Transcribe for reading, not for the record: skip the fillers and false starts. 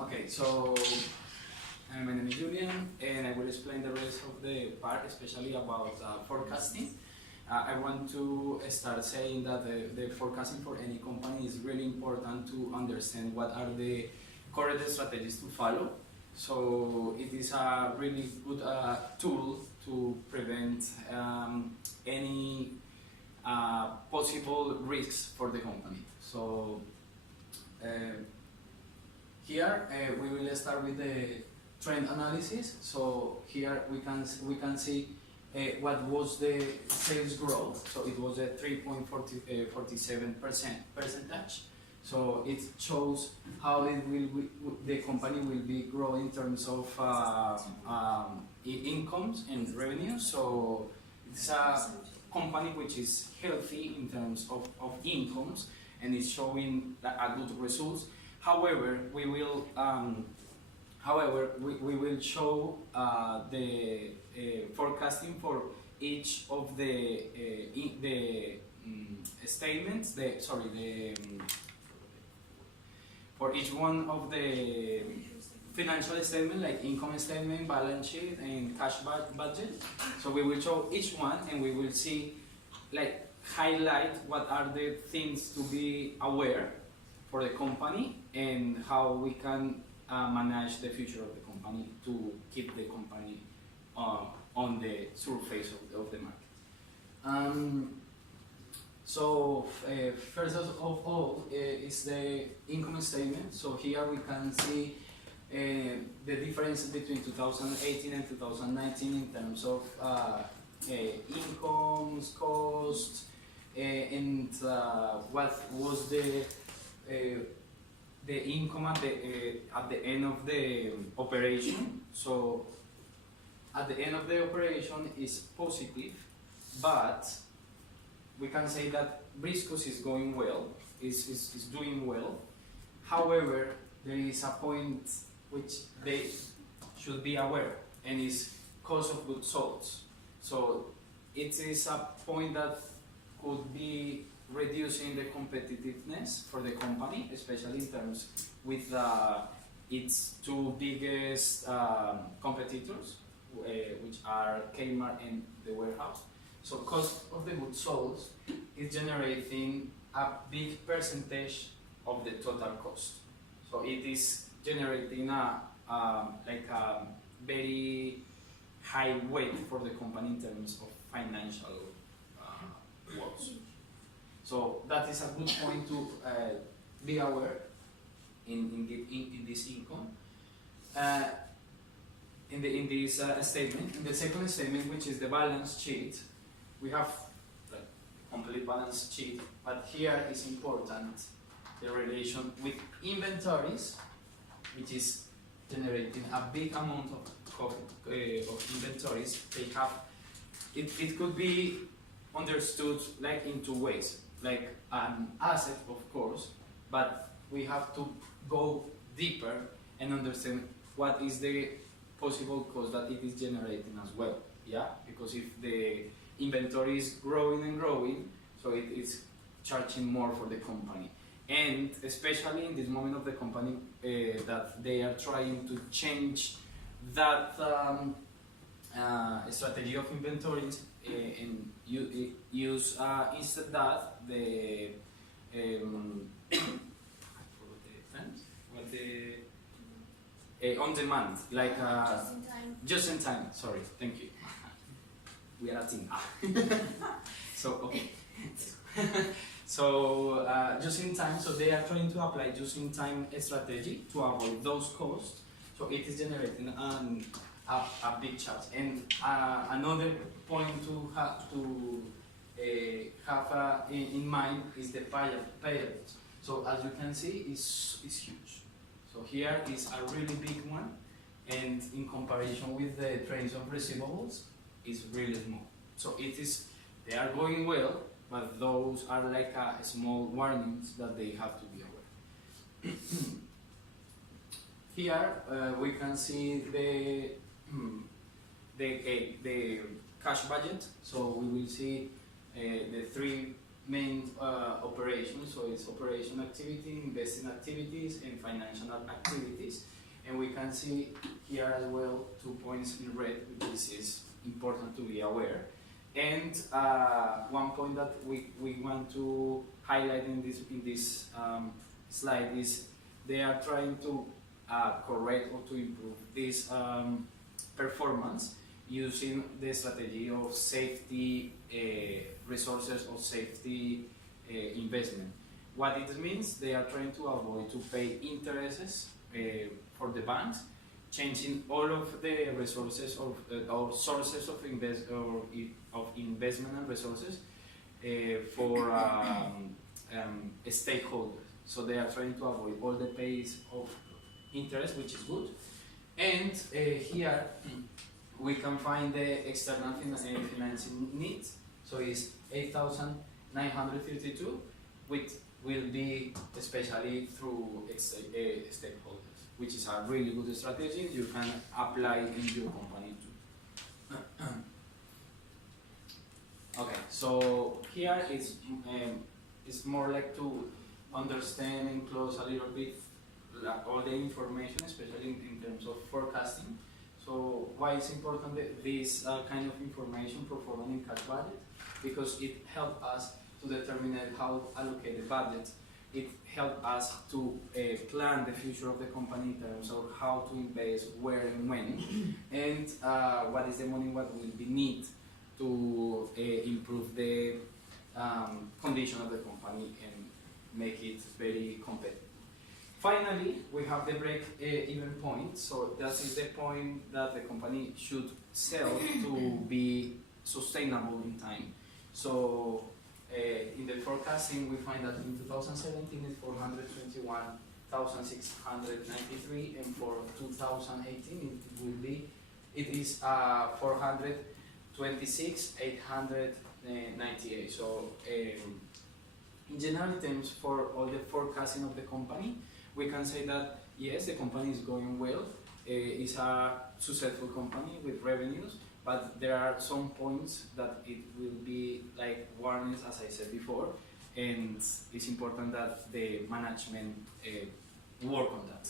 Okay, so my name is Julian, and I will explain the rest of the part, especially about forecasting. I want to start saying that the forecasting for any company is really important to understand what are the correct strategies to follow. So it is a really good tool to prevent any possible risks for the company. So here we will start with the trend analysis. So here we can see what was the sales growth. So it was a 3.47% percentage. So it shows how the company will be growing in terms of incomes and revenue. So it's a company which is healthy in terms of incomes and is showing a good results. However, we will show the forecasting for each of the statements. For each one of the financial statement, like income statement, balance sheet, and cash budget. So we will show each one, and we will see, like, highlight what are the things to be aware for the company and how we can manage the future of the company to keep the company on the surface of the market. So first of all is the income statement. So here we can see the difference between 2018 and 2019 in terms of incomes, costs, and what was the income at the end of the operation. So at the end of the operation is positive, but we can say that Briscoe is going well, is doing well. However, there is a point which they should be aware, and is cost of goods sold. So it is a point that could be reducing the competitiveness for the company, especially in terms with its two biggest competitors, which are Kmart and the warehouse. So cost of the goods sold is generating a big percentage of the total cost. So it is generating a very high weight for the company in terms of financial woes. So that is a good point to be aware in this income. In this statement, in the second statement, which is the balance sheet, we have like complete balance sheet, but here is important the relation with inventories, which is generating a big amount of inventories. They have it could be understood like in two ways, like an asset, of course, but we have to go deeper and understand what is the possible cost that it is generating as well. Yeah, because if the inventory is growing and growing, so it is charging more for the company. And especially in this moment of the company that they are trying to change that strategy of inventories and use instead that the on demand, like just in time. Sorry, thank you. We are a team. So okay. So just in time. So they are trying to apply just in time strategy to avoid those costs. So it is generating a big charge. And another point to have in mind is the payables. So as you can see, is huge. So here is a really big one, and in comparison with the trends of receivables, is really small. So they are going well, but those are like small warnings that they have to be aware. Here we can see the cash budget. So we will see the three main operations. So it's operation activity, investing activities, and financial activities. And we can see here as well 2 points in red, which is important to be aware. And one point that we want to highlight in this slide is they are trying to correct or to improve this performance using the strategy of safety resources or safety investment. What it means, they are trying to avoid to pay interests for the banks, changing all of the resources or sources of investment and resources for stakeholders. So they are trying to avoid all the pays of interest, which is good. And here we can find the external financing needs. So it's 8,952, which will be especially through stakeholders, which is a really good strategy you can apply in your company too. Okay, so here it's more like to understand and close a little bit all the information, especially in terms of forecasting. So why it's important that this kind of information performing in cash budget? Because it helps us to determine how to allocate the budget. It helps us to plan the future of the company in terms of how to invest, where and when, and what is the money what will be needed to improve the condition of the company and make it very competitive. Finally, we have the break-even point. So that is the point that the company should sell to be sustainable in time. So in the forecasting, we find that in 2017 it's 421,693, and for 2018 it is 426,898. So in general terms, for all the forecasting of the company, we can say that yes, the company is going well. It's a successful company with revenues, but there are some points that it will be like warnings, as I said before, and it's important that the management work on that.